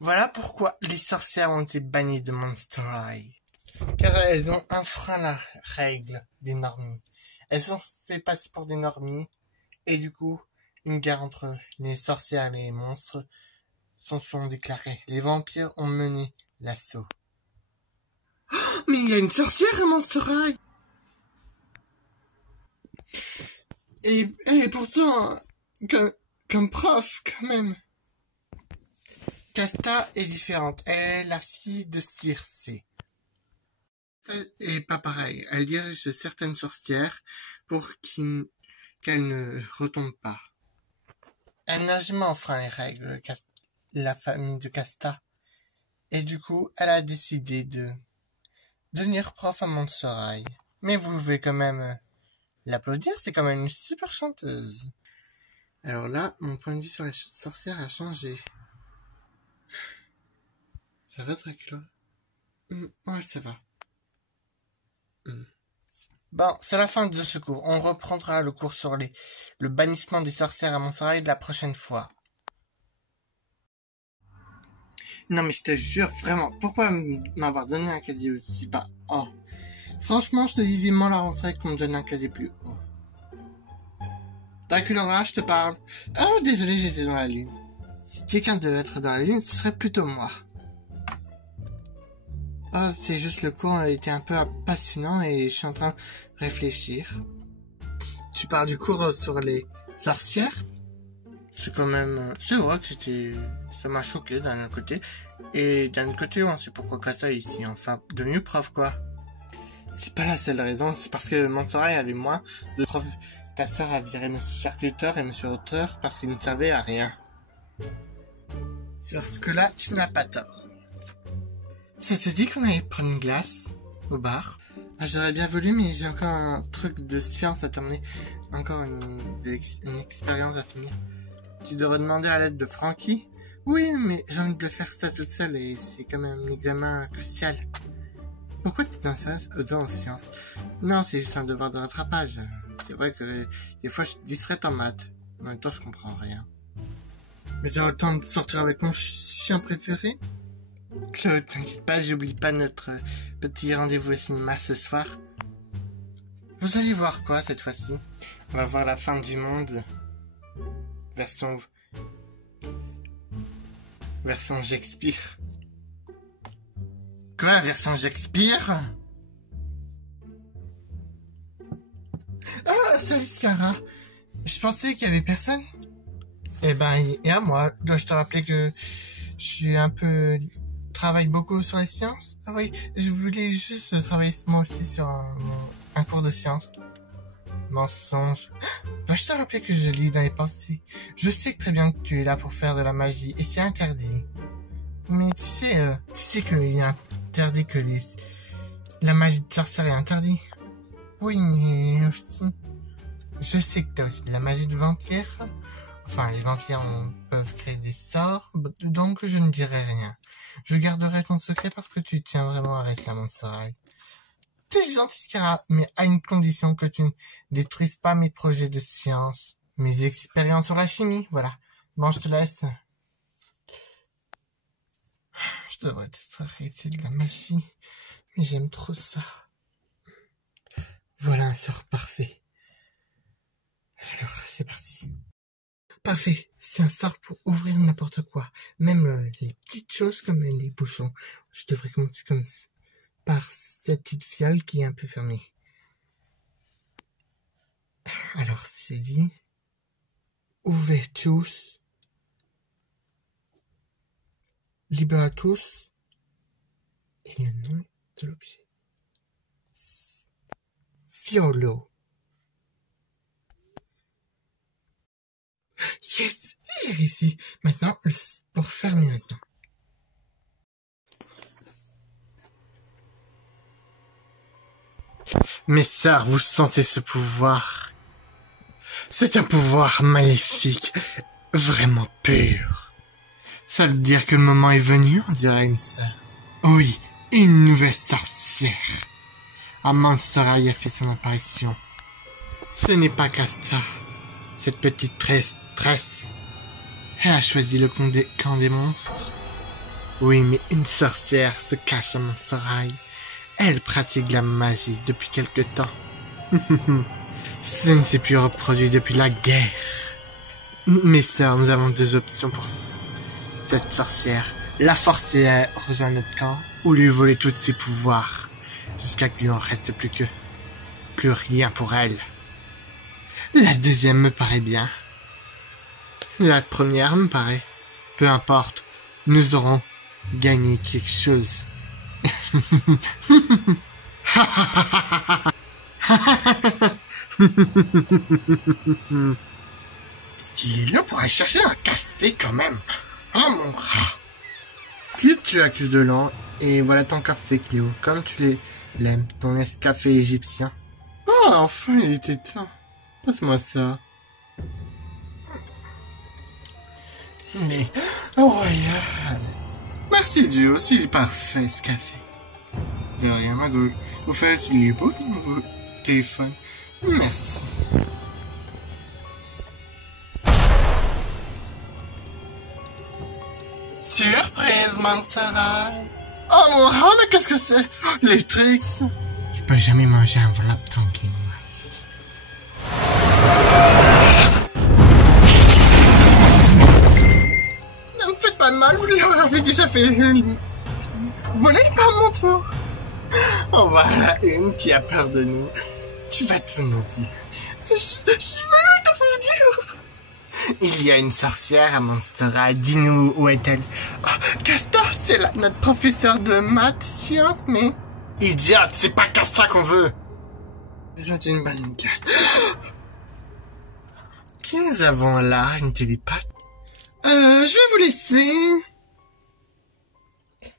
Voilà pourquoi les sorcières ont été bannies de Monster High. Car elles ont enfreint la règle des normies. Elles sont fait passer pour des normies, et du coup, une guerre entre les sorcières et les monstres sont déclarées. Les vampires ont mené l'assaut. Oh, mais il y a une sorcière à Monster High! Et elle est pourtant comme prof, quand même. Casta est différente. Elle est la fille de Circé. Ça est pas pareil. Elle dirige certaines sorcières pour qu'elles ne retombent pas. Elle n'a jamais enfreint les règles, la famille de Casta. Et du coup, elle a décidé de devenir prof à Monster High. Mais vous pouvez quand même l'applaudir, c'est quand même une super chanteuse. Alors là, mon point de vue sur les sorcières a changé. Ça va, Dracula? Ouais, ça va. Bon, c'est la fin de ce cours. On reprendra le cours sur le bannissement des sorcières à Monster High la prochaine fois. Non mais je te jure, vraiment, pourquoi m'avoir donné un casier aussi bas? Oh, franchement, je te dis vivement la rentrée qu'on me donne un casier plus haut. Dracula, je te parle. Oh, désolé, j'étais dans la lune. Si quelqu'un devait être dans la lune, ce serait plutôt moi. Oh, c'est juste le cours était un peu passionnant et je suis en train de réfléchir. Tu parles du cours sur les sorcières? C'est quand même... C'est vrai que ça m'a choqué d'un autre côté. Et d'un autre côté, on sait pourquoi Casta est ici, enfin, devenu prof, quoi. C'est pas la seule raison, c'est parce que Monster High avait moins de profs. Ta sœur a viré Monsieur Charcuteur et Monsieur Auteur parce qu'ils ne servaient à rien. Sur ce que là, tu n'as pas tort. Ça te dit qu'on allait prendre une glace au bar? Ah, j'aurais bien voulu, mais j'ai encore un truc de science à terminer. Encore une expérience à finir. Tu devrais demander à l'aide de Frankie? Oui, mais j'ai envie de faire ça toute seule et c'est quand même un examen crucial. Pourquoi tu t'intéresses autant aux sciences? Non, c'est juste un devoir de rattrapage. C'est vrai que des fois je suis distraite en maths. En même temps, je comprends rien. Mais t'as le temps de sortir avec mon chien préféré? Claude, t'inquiète pas, j'oublie pas notre petit rendez-vous au cinéma ce soir. Vous allez voir quoi cette fois-ci? On va voir la fin du monde. Version Shakespeare. Quoi, version Shakespeare? Ah, salut Scara. Je pensais qu'il y avait personne. Eh ben, et à moi, dois-je te rappeler que je suis travaille beaucoup sur les sciences? Ah oui, je voulais juste travailler moi aussi sur un cours de sciences. Mensonge. Dois-je te rappeler que je lis dans les pensées? Je sais très bien que tu es là pour faire de la magie, et c'est interdit. Mais tu sais qu'il est interdit que la magie de sorcière est interdite. Oui, mais aussi... Je sais que t'as aussi de la magie de vampire. Enfin, les vampires peuvent créer des sorts, donc je ne dirai rien. Je garderai ton secret parce que tu tiens vraiment à rester à Monster High. T'es gentil, Scara, mais à une condition que tu ne détruises pas mes projets de science, mes expériences sur la chimie, voilà. Bon, je te laisse. Je devrais peut-être arrêter de la magie, mais j'aime trop ça. Voilà un sort parfait. Alors, c'est parti. Parfait, c'est un sort pour ouvrir n'importe quoi, même les petites choses comme les bouchons. Je devrais commencer comme ça, par cette petite fiole qui est un peu fermée. Alors, c'est dit. Ouvrez tous. Libre à tous. Et le nom de l'objet. Fiolo. Yes, j'ai réussi. Maintenant, pour fermer maintenant. Mes sœurs, vous sentez ce pouvoir? C'est un pouvoir maléfique, vraiment pur. Ça veut dire que le moment est venu, on dirait une sœur. Oui, une nouvelle sorcière. Un Monster High a fait son apparition. Ce n'est pas Casta, cette petite tresse. Elle a choisi le camp des monstres. Oui, mais une sorcière se cache à Monster High. Elle pratique la magie depuis quelque temps. Ce ne s'est plus reproduit depuis la guerre. Mes sœurs, nous avons deux options pour cette sorcière. La forcer à rejoindre notre camp ou lui voler tous ses pouvoirs jusqu'à qu'il lui en reste plus rien pour elle. La deuxième me paraît bien. La première me paraît. Peu importe, nous aurons gagné quelque chose. Est-ce qu'il est là pour aller chercher un café quand même? Oh mon rat! Qui tu accuses de lent, et voilà ton café, Cléo, comme tu l'aimes, ton Nescafé égyptien. Oh, enfin il était temps. Passe-moi ça. Il est royal. Merci Joe, il est parfait ce café. De rien, ma gauche. Vous faites, il est beau ton nouveau téléphone. Merci. Surprise, Monster High. Oh mon rat, mais qu'est-ce que c'est? Les tricks. Je peux jamais manger un enveloppe tranquille, moi, ici. Ne me faites pas de mal, vous l'avez déjà fait voler par mon tour. Oh voilà, une qui a peur de nous. Tu vas tout nous dire. Je veux tout vous dire. Il y a une sorcière à Monster High. Dis-nous où est-elle? Oh, Casta, c'est notre professeur de maths, sciences, mais... Idiote, c'est pas Casta qu'on veut. Besoin d'une bonne casse. Qui nous avons là? Une télépathe? Je vais vous laisser.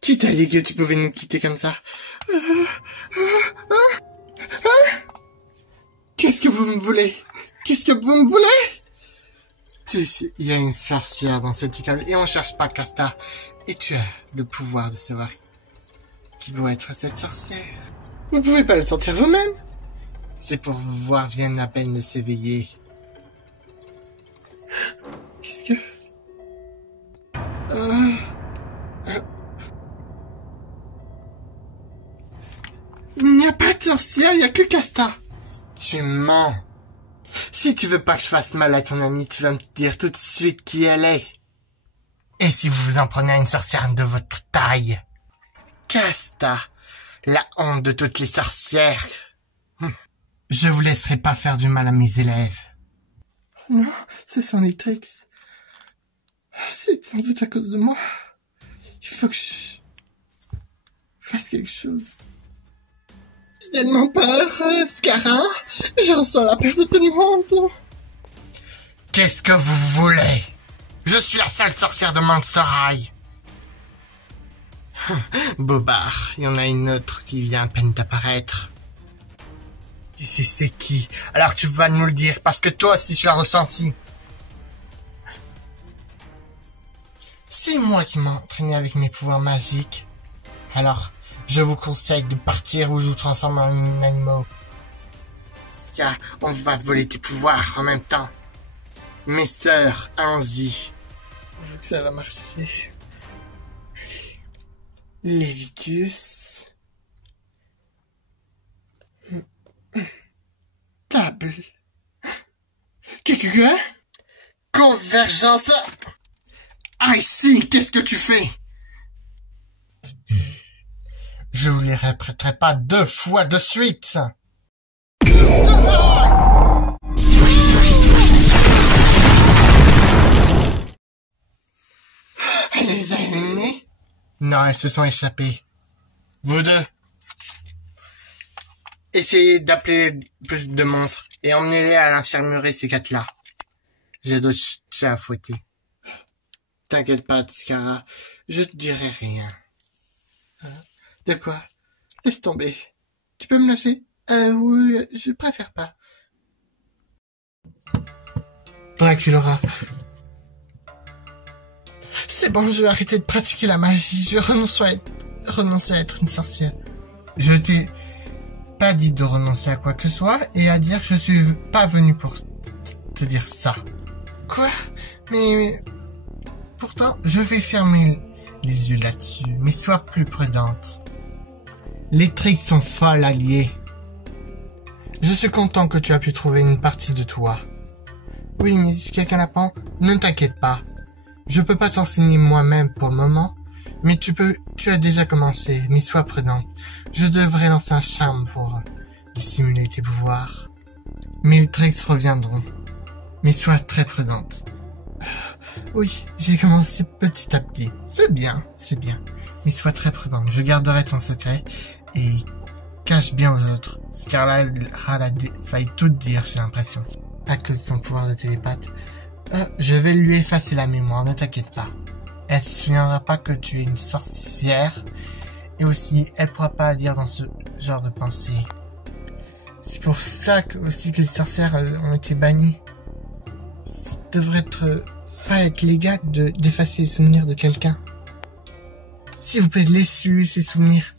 Qui t'a dit que tu pouvais nous quitter comme ça? Qu'est-ce que vous me voulez? Qu'est-ce que vous me voulez? Si, il y a une sorcière dans cette école et on cherche pas Casta. Et tu as le pouvoir de savoir qui doit être cette sorcière. Vous pouvez pas le sentir vous-même. C'est pour vous voir vienne à peine de s'éveiller. Qu'est-ce que... Il n'y a pas de sorcière, il n'y a que Casta. Tu mens. Si tu veux pas que je fasse mal à ton amie, tu vas me dire tout de suite qui elle est. Et si vous vous en prenez à une sorcière de votre taille? Casta, la honte de toutes les sorcières. Je vous laisserai pas faire du mal à mes élèves. Non, ce sont les tricks. C'est sans doute à cause de moi. Il faut que je fasse quelque chose. J'ai tellement peur, Scara. Je ressens la peur de tout le monde. Qu'est-ce que vous voulez? Je suis la seule sorcière de Monster High. Bobard, il y en a une autre qui vient à peine d'apparaître. Tu sais c'est qui? Alors tu vas nous le dire, parce que toi aussi tu as ressenti. C'est moi qui m'entraînais avec mes pouvoirs magiques. Alors... je vous conseille de partir ou je vous transforme en un animal. Ska, on va voler tes pouvoirs en même temps. Mes sœurs, allons-y. Vu que ça va marcher. Lévitus. Table. Quoi? Convergence. Ici, qu'est-ce que tu fais? Je vous les répéterai pas 2 fois de suite. Elle les a éliminés? Non, elles se sont échappées. Vous deux, essayez d'appeler plus de monstres et emmenez-les à l'infirmerie, ces 4-là. J'ai d'autres chats à fouetter. T'inquiète pas, Tiscara, je te dirai rien. De quoi? Laisse tomber. Tu peux me lâcher? Oui, je préfère pas. Draculaura. C'est bon, je vais arrêter de pratiquer la magie. Je renonce à être une sorcière. Je t'ai pas dit de renoncer à quoi que ce soit et à dire que je suis pas venu pour te dire ça. Quoi? Mais pourtant, je vais fermer les yeux là-dessus, mais sois plus prudente. Les tricks sont folles alliées. Je suis content que tu as pu trouver une partie de toi. Oui, mais si quelqu'un l'apprend, ne t'inquiète pas. Je peux pas t'enseigner moi-même pour le moment, mais tu as déjà commencé, mais sois prudente. Je devrais lancer un charme pour dissimuler tes pouvoirs. Mais les tricks reviendront. Mais sois très prudente. Oui, j'ai commencé petit à petit. C'est bien. Mais sois très prudente. Je garderai ton secret et cache bien aux autres. Scarlet a failli tout dire, j'ai l'impression. À cause de son pouvoir de télépathe. Je vais lui effacer la mémoire, ne t'inquiète pas. Elle se souviendra pas que tu es une sorcière. Et aussi, elle pourra pas lire dans ce genre de pensée. C'est pour ça que les sorcières ont été bannies. Ça devrait être pas être légal d'effacer les souvenirs de quelqu'un. S'il vous plaît, laissez-lui ses souvenirs.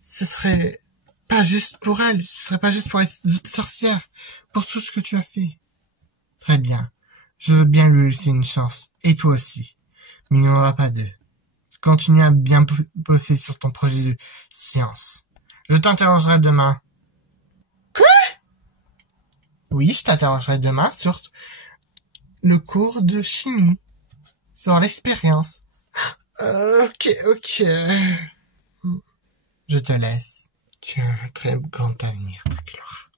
Ce serait pas juste pour elle, ce serait pas juste pour les sorcières, pour tout ce que tu as fait. Très bien. Je veux bien lui laisser une chance. Et toi aussi. Mais il n'y en aura pas deux. Continue à bien bosser sur ton projet de science. Je t'interrogerai demain. Quoi? Oui, je t'interrogerai demain sur le cours de chimie. Sur l'expérience. Ok. Je te laisse. Tu as un très grand avenir, Draculaura.